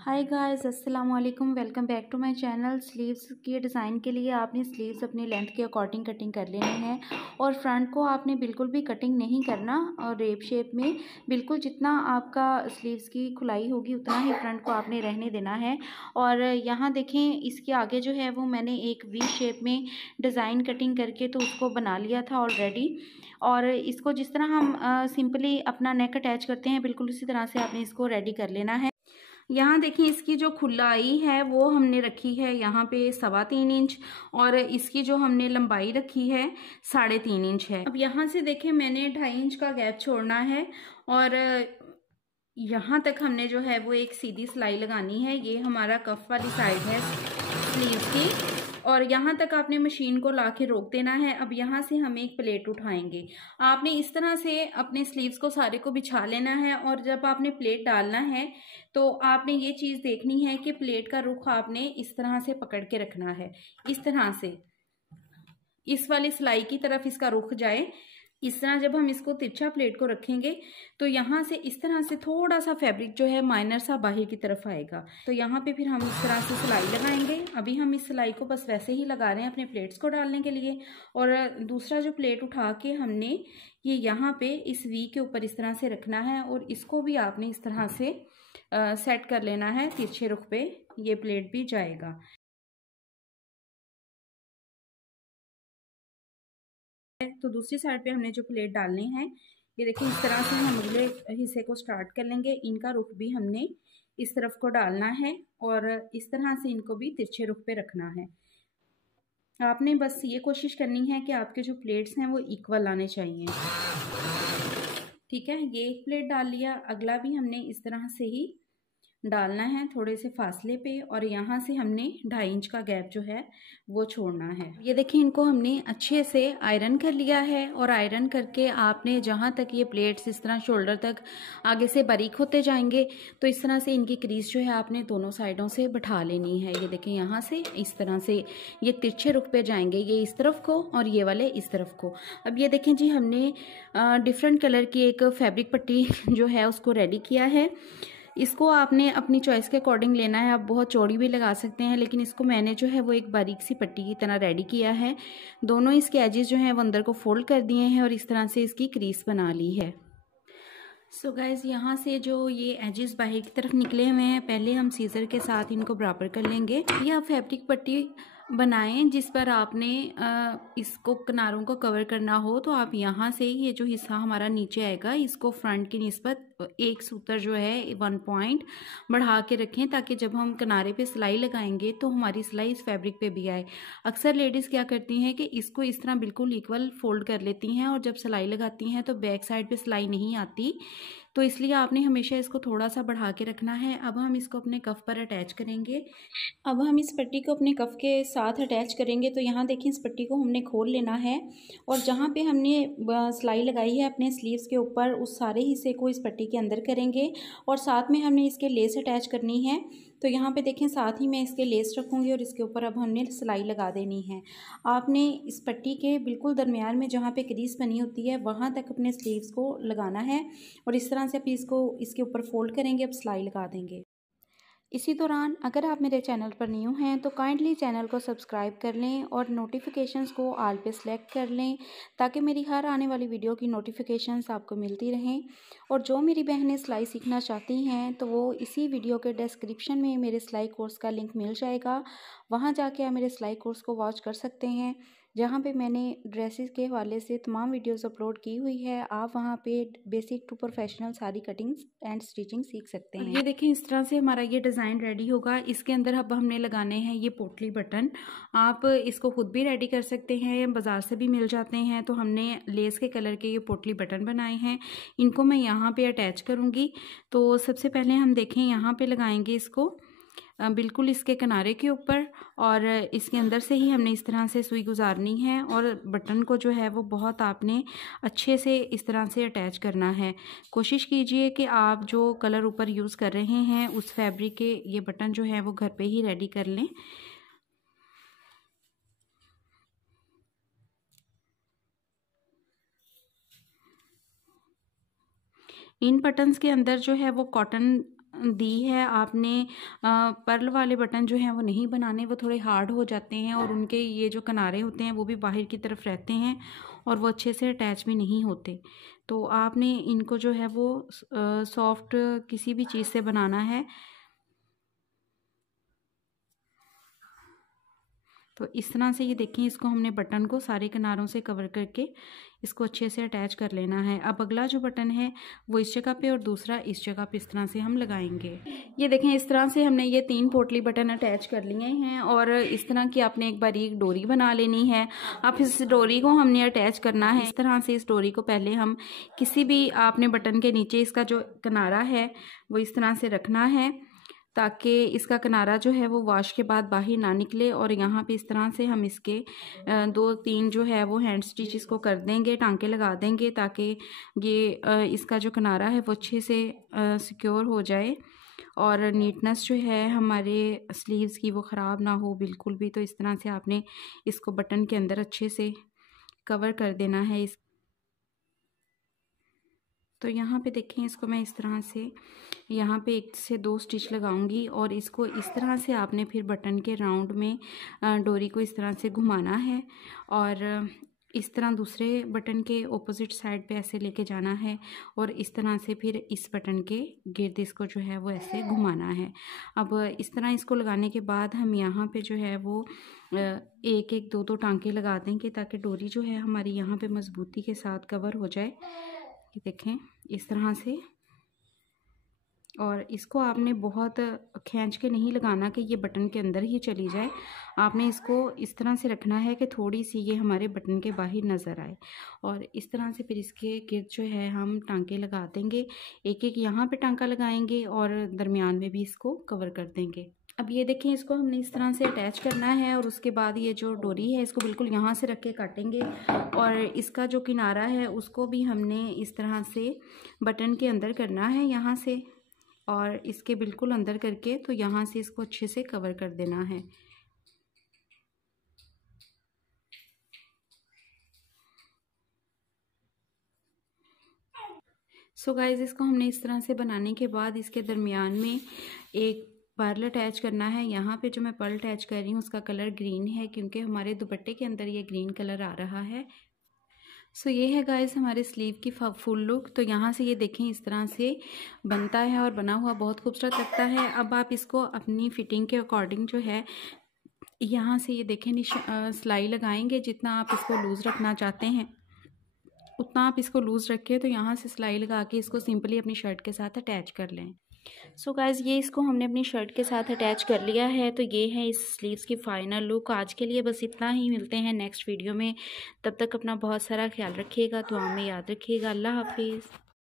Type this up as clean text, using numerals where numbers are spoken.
हाय guys, अस्सलाम वालेकुम। Welcome back to my channel. Sleeves के डिज़ाइन के लिए आपने स्लीव्स अपनी लेंथ के अकॉर्डिंग कटिंग कर लेनी है और फ्रंट को आपने बिल्कुल भी कटिंग नहीं करना और रेप शेप में बिल्कुल जितना आपका स्लीव्स की खुलाई होगी उतना ही फ्रंट को आपने रहने देना है। और यहाँ देखें, इसके आगे जो है वो मैंने एक वी शेप में डिज़ाइन कटिंग करके तो उसको बना लिया था ऑलरेडी। और इसको जिस तरह हम सिंपली अपना नेक अटैच करते हैं बिल्कुल उसी तरह से आपने इसको रेडी कर लेना है। यहाँ देखिए, इसकी जो खुलाई है वो हमने रखी है यहाँ पे 3.25 इंच और इसकी जो हमने लंबाई रखी है 3.5 इंच है। अब यहाँ से देखिए, मैंने 2.5 इंच का गैप छोड़ना है और यहाँ तक हमने जो है वो एक सीधी सिलाई लगानी है। ये हमारा कफ वाली साइड है स्लीव की और यहाँ तक आपने मशीन को लाके रोक देना है। अब यहाँ से हम एक प्लेट उठाएंगे। आपने इस तरह से अपने स्लीव्स को सारे को बिछा लेना है और जब आपने प्लेट डालना है तो आपने ये चीज़ देखनी है कि प्लेट का रुख आपने इस तरह से पकड़ के रखना है। इस तरह से इस वाली सिलाई की तरफ इसका रुख जाए। इस तरह जब हम इसको तिरछा प्लेट को रखेंगे तो यहाँ से इस तरह से थोड़ा सा फैब्रिक जो है माइनर सा बाहर की तरफ आएगा। तो यहाँ पे फिर हम इस तरह से सिलाई लगाएंगे। अभी हम इस सिलाई को बस वैसे ही लगा रहे हैं अपने प्लेट्स को डालने के लिए। और दूसरा जो प्लेट उठा के हमने ये यहाँ पे इस वी के ऊपर इस तरह से रखना है और इसको भी आपने इस तरह से सेट कर लेना है। तिरछे रुख पे ये प्लेट भी जाएगा। तो दूसरी साइड पे हमने जो प्लेट डालने हैं, ये देखिए इस तरह से हम अगले हिस्से को स्टार्ट कर लेंगे। इनका रुख भी हमने इस तरफ को डालना है और इस तरह से इनको भी तिरछे रुख पे रखना है। आपने बस ये कोशिश करनी है कि आपके जो प्लेट्स हैं वो इक्वल आने चाहिए। ठीक है, ये एक प्लेट डाल लिया। अगला भी हमने इस तरह से ही डालना है थोड़े से फासले पे और यहाँ से हमने 2.5 इंच का गैप जो है वो छोड़ना है। ये देखिए, इनको हमने अच्छे से आयरन कर लिया है और आयरन करके आपने जहाँ तक ये प्लेट्स इस तरह शोल्डर तक आगे से बारीक होते जाएंगे तो इस तरह से इनकी क्रीज जो है आपने दोनों साइडों से बैठा लेनी है। ये देखिए, यहाँ से इस तरह से ये तिरछे रुख पे जाएंगे, ये इस तरफ को और ये वाले इस तरफ को। अब ये देखें जी, हमने डिफरेंट कलर की एक फैब्रिक पट्टी जो है उसको रेडी किया है। इसको आपने अपनी चॉइस के अकॉर्डिंग लेना है। आप बहुत चौड़ी भी लगा सकते हैं, लेकिन इसको मैंने जो है वो एक बारीक सी पट्टी की तरह रेडी किया है। दोनों इसके एजेस जो हैं वो अंदर को फोल्ड कर दिए हैं और इस तरह से इसकी क्रीज बना ली है। सो गाइज, यहाँ से जो ये एजेस बाहर की तरफ निकले हुए हैं, पहले हम सीजर के साथ इनको बराबर कर लेंगे। यह फैब्रिक पट्टी बनाएं जिस पर आपने इसको किनारों को कवर करना हो। तो आप यहाँ से ये जो हिस्सा हमारा नीचे आएगा इसको फ्रंट की निस्बत एक सूत्र जो है 1 पॉइंट बढ़ा के रखें, ताकि जब हम किनारे पे सिलाई लगाएंगे तो हमारी सिलाई इस फैब्रिक पे भी आए। अक्सर लेडीज़ क्या करती हैं कि इसको इस तरह बिल्कुल इक्वल फोल्ड कर लेती हैं और जब सिलाई लगाती हैं तो बैक साइड पे सिलाई नहीं आती, तो इसलिए आपने हमेशा इसको थोड़ा सा बढ़ा के रखना है। अब हम इसको अपने कफ पर अटैच करेंगे। अब हम इस पट्टी को अपने कफ के साथ अटैच करेंगे। तो यहाँ देखिए, इस पट्टी को हमने खोल लेना है और जहाँ पे हमने सिलाई लगाई है अपने स्लीव्स के ऊपर उस सारे हिस्से को इस पट्टी के अंदर करेंगे और साथ में हमने इसके लेस अटैच करनी है। तो यहाँ पे देखें, साथ ही मैं इसके लेस रखूँगी और इसके ऊपर अब हमने सिलाई लगा देनी है। आपने इस पट्टी के बिल्कुल दरमियान में जहाँ पे क्रीज बनी होती है वहाँ तक अपने स्लीव्स को लगाना है और इस तरह से आप इसको इसके ऊपर फोल्ड करेंगे। अब सिलाई लगा देंगे। इसी दौरान अगर आप मेरे चैनल पर न्यू हैं तो काइंडली चैनल को सब्सक्राइब कर लें और नोटिफिकेशंस को ऑल पे सेलेक्ट कर लें, ताकि मेरी हर आने वाली वीडियो की नोटिफिकेशंस आपको मिलती रहें। और जो मेरी बहनें सिलाई सीखना चाहती हैं तो वो इसी वीडियो के डिस्क्रिप्शन में मेरे सिलाई कोर्स का लिंक मिल जाएगा। वहाँ जाके आप मेरे सिलाई कोर्स को वॉच कर सकते हैं, जहाँ पे मैंने ड्रेसेस के हवाले से तमाम वीडियोस अपलोड की हुई है। आप वहाँ पे बेसिक टू प्रोफेशनल सारी कटिंग्स एंड स्टिचिंग सीख सकते हैं। ये देखें, इस तरह से हमारा ये डिज़ाइन रेडी होगा। इसके अंदर अब हमने लगाने हैं ये पोटली बटन। आप इसको खुद भी रेडी कर सकते हैं, बाज़ार से भी मिल जाते हैं। तो हमने लेस के कलर के ये पोटली बटन बनाए हैं, इनको मैं यहाँ पे अटैच करूँगी। तो सबसे पहले हम देखें, यहाँ पे लगाएंगे इसको बिल्कुल इसके किनारे के ऊपर और इसके अंदर से ही हमने इस तरह से सुई गुजारनी है और बटन को जो है वो बहुत आपने अच्छे से इस तरह से अटैच करना है। कोशिश कीजिए कि आप जो कलर ऊपर यूज़ कर रहे हैं उस फैब्रिक के ये बटन जो है वो घर पे ही रेडी कर लें। इन बटन्स के अंदर जो है वो कॉटन दी है। आपने पर्ल वाले बटन जो हैं वो नहीं बनाने, वो थोड़े हार्ड हो जाते हैं और उनके ये जो किनारे होते हैं वो भी बाहर की तरफ रहते हैं और वो अच्छे से अटैच भी नहीं होते। तो आपने इनको जो है वो सॉफ्ट किसी भी चीज़ से बनाना है। तो इस तरह से ये देखें, इसको हमने बटन को सारे किनारों से कवर करके इसको अच्छे से अटैच कर लेना है। अब अगला जो बटन है वो इस जगह पे और दूसरा इस जगह पे इस तरह से हम लगाएंगे। ये देखें, इस तरह से हमने ये 3 पोटली बटन अटैच कर लिए हैं और इस तरह की आपने एक बारीक डोरी बना लेनी है। अब इस डोरी को हमने अटैच करना है। इस तरह से इस डोरी को पहले हम किसी भी आपने बटन के नीचे इसका जो किनारा है वो इस तरह से रखना है ताकि इसका किनारा जो है वो वॉश के बाद बाहर ना निकले। और यहाँ पे इस तरह से हम इसके 2-3 जो है वो हैंड स्टिच इसको कर देंगे, टांके लगा देंगे ताकि ये इसका जो किनारा है वो अच्छे से सिक्योर हो जाए और नीटनेस जो है हमारे स्लीव्स की वो ख़राब ना हो बिल्कुल भी। तो इस तरह से आपने इसको बटन के अंदर अच्छे से कवर कर देना है। तो यहाँ पे देखें, इसको मैं इस तरह से यहाँ पे 1 से 2 स्टिच लगाऊंगी और इसको इस तरह से आपने फिर बटन के राउंड में डोरी को इस तरह से घुमाना है और इस तरह दूसरे बटन के ऑपोजिट साइड पे ऐसे लेके जाना है और इस तरह से फिर इस बटन के गिर्द इसको जो है वो ऐसे घुमाना है। अब इस तरह इसको लगाने के बाद हम यहाँ पे जो है वो 1-1, 2-2 टांके लगा देंगे ताकि डोरी जो है हमारी यहाँ पे मजबूती के साथ कवर हो जाए। ये देखें इस तरह से। और इसको आपने बहुत खींच के नहीं लगाना कि ये बटन के अंदर ही चली जाए। आपने इसको इस तरह से रखना है कि थोड़ी सी ये हमारे बटन के बाहर नज़र आए और इस तरह से फिर इसके गिर्द जो है हम टांके लगा देंगे। 1-1 यहाँ पे टांका लगाएंगे और दरमियान में भी इसको कवर कर देंगे। अब ये देखें, इसको हमने इस तरह से अटैच करना है और उसके बाद ये जो डोरी है इसको बिल्कुल यहाँ से रख के काटेंगे और इसका जो किनारा है उसको भी हमने इस तरह से बटन के अंदर करना है यहाँ से और इसके बिल्कुल अंदर करके तो यहाँ से इसको अच्छे से कवर कर देना है। सो गाइस, इसको हमने इस तरह से बनाने के बाद इसके दरमियान में एक पर्ल अटैच करना है। यहाँ पे जो मैं पर्ल अटैच कर रही हूँ उसका कलर ग्रीन है क्योंकि हमारे दुपट्टे के अंदर ये ग्रीन कलर आ रहा है। सो ये है गाइस हमारे स्लीव की फुल लुक। तो यहाँ से ये देखें इस तरह से बनता है और बना हुआ बहुत खूबसूरत लगता है। अब आप इसको अपनी फिटिंग के अकॉर्डिंग जो है यहाँ से ये देखें सिलाई लगाएंगे। जितना आप इसको लूज़ रखना चाहते हैं उतना आप इसको लूज़ रखें। तो यहाँ से सिलाई लगा के इसको सिंपली अपनी शर्ट के साथ अटैच कर लें। सो गाइज़, ये इसको हमने अपनी शर्ट के साथ अटैच कर लिया है। तो ये है इस स्लीव्स की फ़ाइनल लुक। आज के लिए बस इतना ही, मिलते हैं नेक्स्ट वीडियो में। तब तक अपना बहुत सारा ख्याल रखिएगा, दुआ में याद रखिएगा। अल्लाह हाफिज़।